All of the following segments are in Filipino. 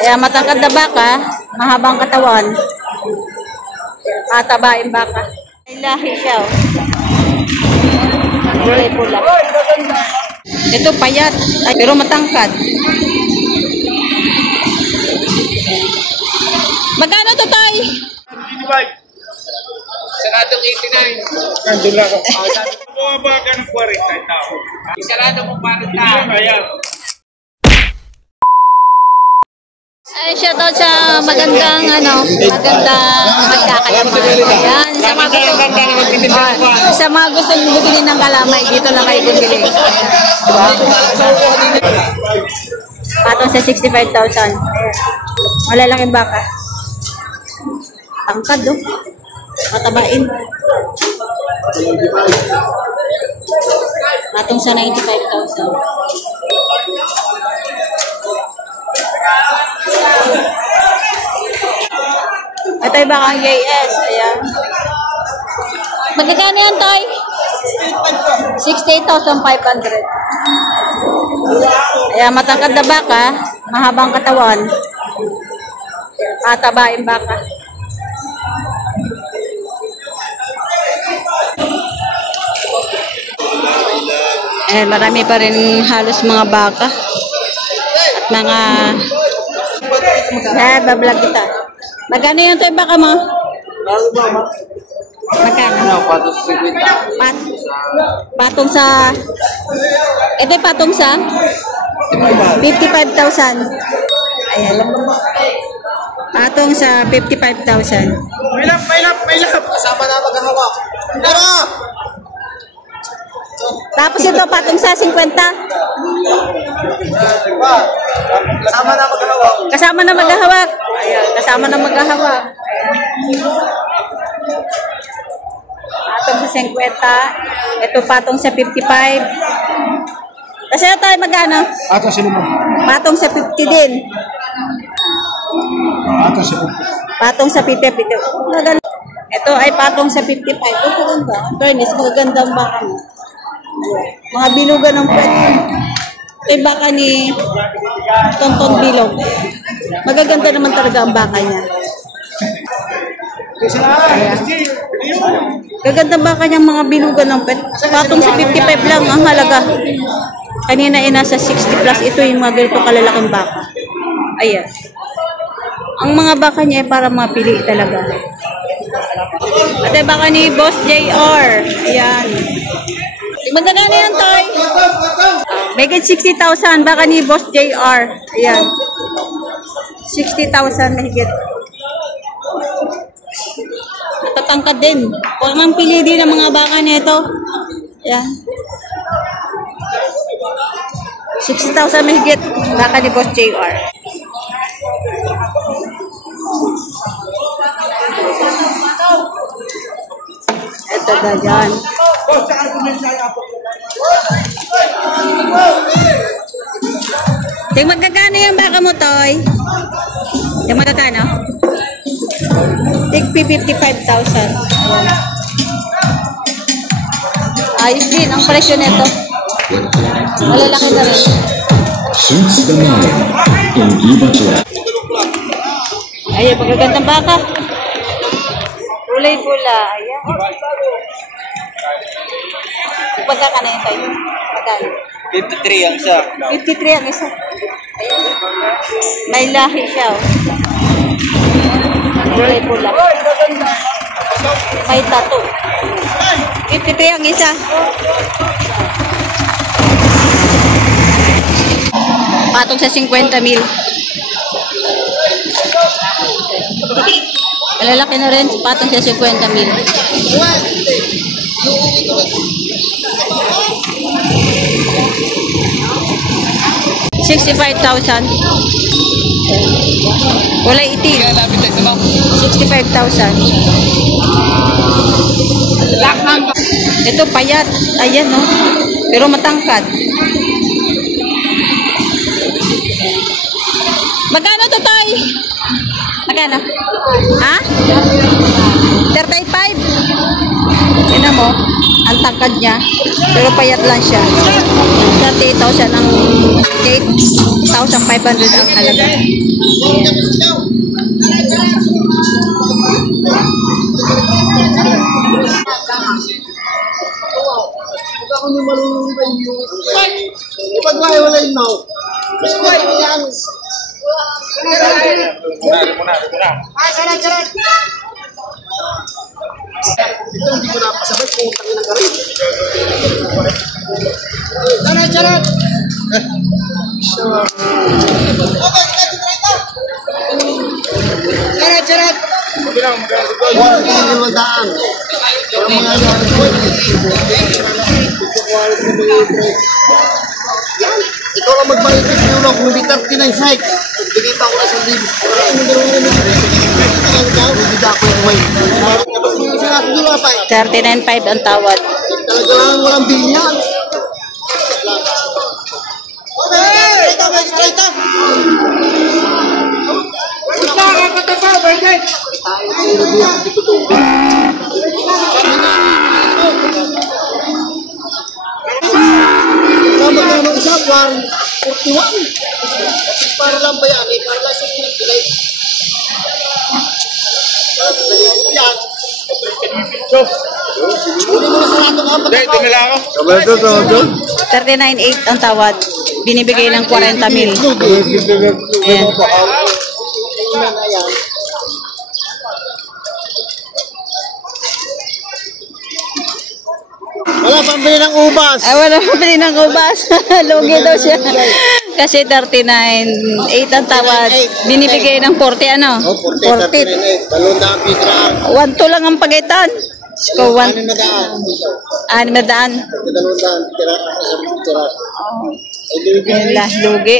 Kaya matangkad na baka, mahabang katawan, matabaing baka. May lahi siya. Kulay pula. Ito payat, pero matangkad. Magkano to, Tay? Saradong 89. Nandun lang ako. Bumaba ka ng 40 tao. Isarado mo 40 tao. Ayan. Ay, shoutout sa magandang, magkakayaman. Ayan, sa mga gustong bumili ng kalamay, dito lang kayo bumili. Patong sa 65,000. Malalaking baka. Tangkad, oh. Matabain. Patong sa 95,000. Ito yung bakang JS. Ayan. Magkakano yan, Tay? 68,500. Ayan, matangkad na baka, mahabang katawan, matabaing baka. Ayan, marami pa rin halos mga baka at mga bablog kita. Magkano yan tayo baka mo? Magkano? Patong sa 50. Patong sa... Ito yung patong sa? 55,000. Ayan. Patong sa 55,000. May lap. Kasama na maghahawak. Tara! Tapos ito patong sa 50. Kasama na maghahawak. Kasama na maghahawak. Ayan, kasama na maghahawak. Patong sa 50. Ito patong sa 55. Kasi tayo magkano? Ato sino mo? Patong sa 50 din. Ato sa 50. Patong sa 50. Ito ay patong sa 55. Ito maganda. Fairness, magaganda ang baka mo. Mga bilugan ng pwede. Ito yung baka ni Tonton Bilog. Magaganda naman talaga ang baka niya. Gaganda baka niya mga bilugan ng pwede. Patong sa 55 lang ang halaga. Kanina ay nasa 60 plus. Ito yung mga ganito kalalaking baka. Ayan. Ang mga baka niya ay para mapili talaga. At yung baka ni Boss JR. Ayan. Magkano yan, Toy? Megit 60,000. Baka ni Boss JR. Ayan. 60,000 mahigit. Natatangkad din. Huwag mang pili din ang mga baka nito. Ayan. 60,000 mahigit. Baka ni Boss JR. Ito na dyan. Yung magkakano yung baka mo, Toy? Yung magkakano? Tig 55,000. Ayos din ang presyo nito. Malalaki na rin. Ayan, pagkagandang baka. Kulay pula. Ayan. Pagkakano yun tayo? Pagkano? 53 ang isa. 53 ang isa. Ayan. May lahi siya. Kulay pula. May tattoo. 53 ang isa. Patong sa 50,000. Malalaki na rin. Patong sa 50,000. 65,000. Kulay itim. 65,000. Ito payat. Ayan, no? Pero matangkad. Magkano to, Tay? Magkano? Ha? 35? Tignan mo. ang tangkad niya. Pero payat lang siya. 38,000 ang 8,500 ang halaga. Ito hindi ko napasabay kung utangin ng garin. Charat! Charat! Huwag ka nang magdaan. Ikaw lang magbayad ng sinulong kung hindi 39 site. Bigay pa ako na 1,000. Bigay ako yung way. 39,500 ang tawad. Talaga lang walang bilyan. Magkano isa? 41. Para lang ba yan? Para lang sa pinagbilay. Uli mo na sa lahat ng apat na kao. 39,800 ang tawad. Binibigay ng 40,000. Ayan. Wala pambili ng ubas. Ay, wala pa pili ng ubas. Lugi daw siya. Kasi 39,800 ang tawad. Binibigay ng 40 ano? 40. 200 piso lang. 1-2 lang ang pagitan. Ko 1. 600. 600. 200 tira. Ayun lang, lugi.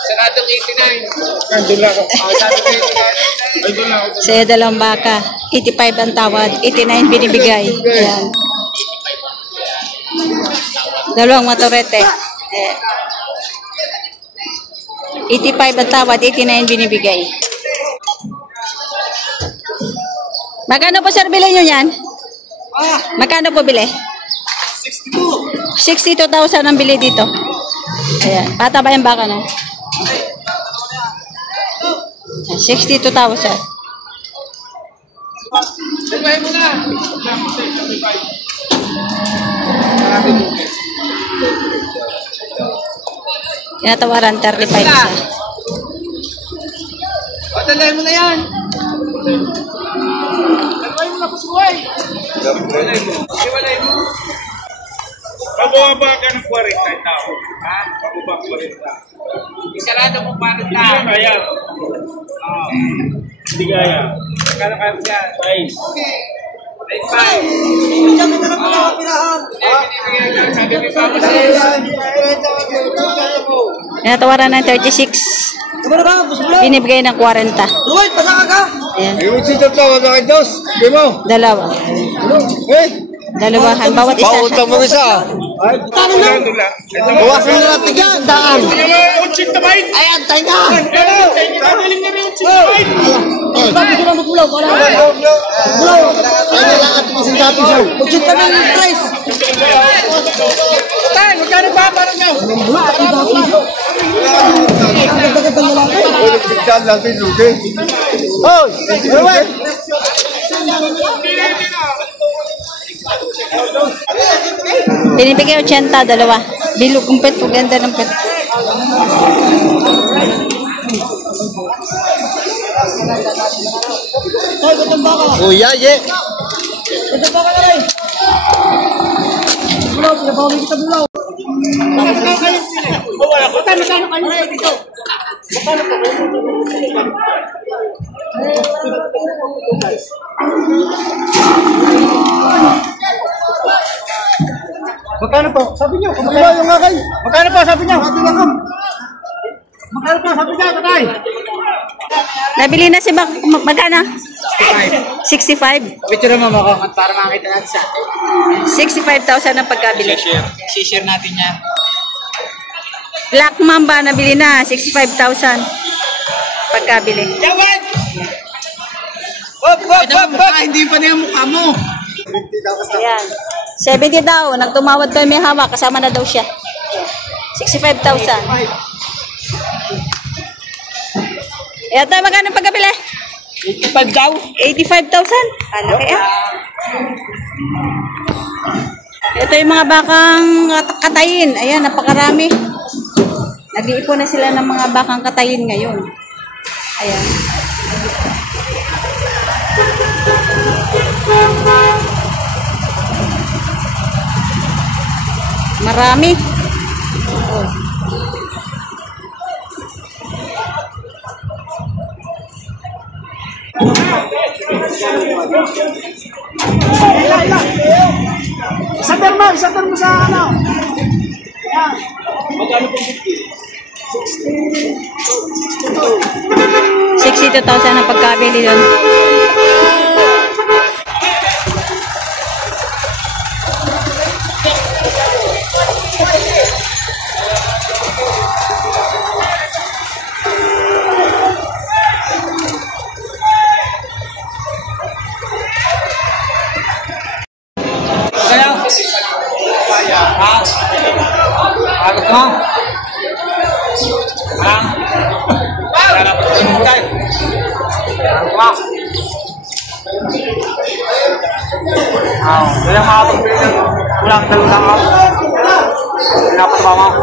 Saradong 89. Nandun lang ako. Sa dalawang baka, 85 ang tawad, 89 binibigay. Ayan. Dalawang motorete. Ayan. 85 ang tawad, 89 binibigay. Magkano po sir bili nyo yan? Magkano po bili? 62,000 ang bili dito. Ayan. Pataba yung baka no? 62,000. Sabay mo na. Tinatawaran 35 isa. Padalay mo na yan. Dalaway mo na po suway. Siwalay mo. Pababa ka ng 40 tao. Ha? Pababa 40. Isarado mo 40. Kaya. Hindi kaya. Kaya kaya siya. 5. Tinatawaran ng 36. Binibigay ng 40. Luway, pasaka ka. Ayan. Yung sito to, ano kay Dos? Di mo? Dalawa. Dalawahan. Bawat isa. Pautang mo isa. Tano na. Bawasan na natin yan, daan. Ay, antay na. Bakit sila magbulaw? Bulaw. Ay, lang at isang dati siya. Ucit ka ng price. Tay, magkano ba parang nyo? Bula, at ito ako. Ang gagawin na lang. Ulit pigtan natin, okay? Oh, Erwin. Binibigay 80, dalawa. Bilog kumpet, ganda ng pet. Kuya, ye. Magkano po? Sabi niyo. Kuya, yung akay. Magkano po? Sabi niyo. Magkano pa sabi niya, tatay? Nabili na si magkano? 65. Picture mo ako para makita natin sa 65,000 ang pagkabili. share natin yan. Black Mamba nabili na 65,000 pagkabili. Yawan! Hindi pa niya mukha mo. Ayan. 70 daw. Nagtumawad kami may hawak. Kasama na daw siya. 65,000. Ayan tayo, magkano pagkabili? 85 daw. 85,000? Ano kaya? Ito yung mga bakang katayin. Ayan, napakarami. Nag-iipon na sila ng mga bakang katayin ngayon. Ayan. Marami. Oh. Isater mo sa ano. Yan. 62,000 ang pagkabili doon. Agad mo. Sarap sumukay. Kaya makapagpili ng ulang dalulang ako. Pinapatawa mo.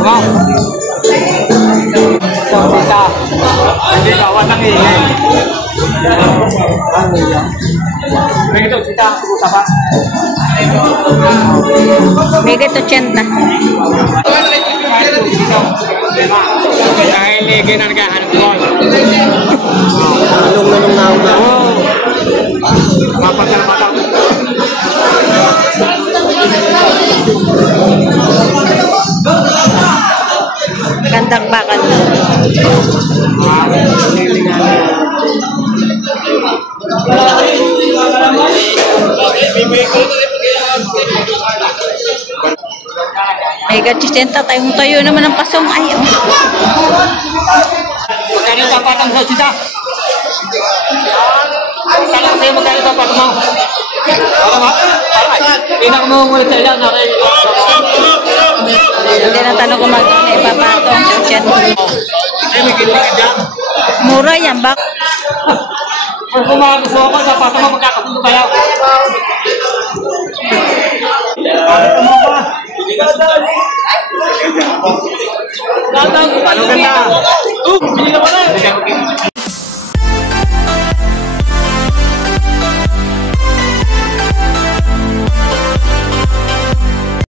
Baka? Hindi ka watang ingay. May ito, kita usapan. Mega 80. Kaya hindi ginagahanap ko. Nanong na ako. Mapagkalamatang. Gandang bakal. Mega 80 tayong tayo naman ng pasong. Ay, oh. Magkano yung papatang sa sisa? Talang sa'yo magkano yung papatang mo? Pinak mo ulit sa ilang Hindi na tanong kung magkano ipapatong sa chat. Ay, may kilig ka dyan. Mura yan, bak. Kung gusto ako, papatang mo magkakapundo kayo. Papatang mo pa. Tatang ko pa. Ano ganda? Bili ka pa na.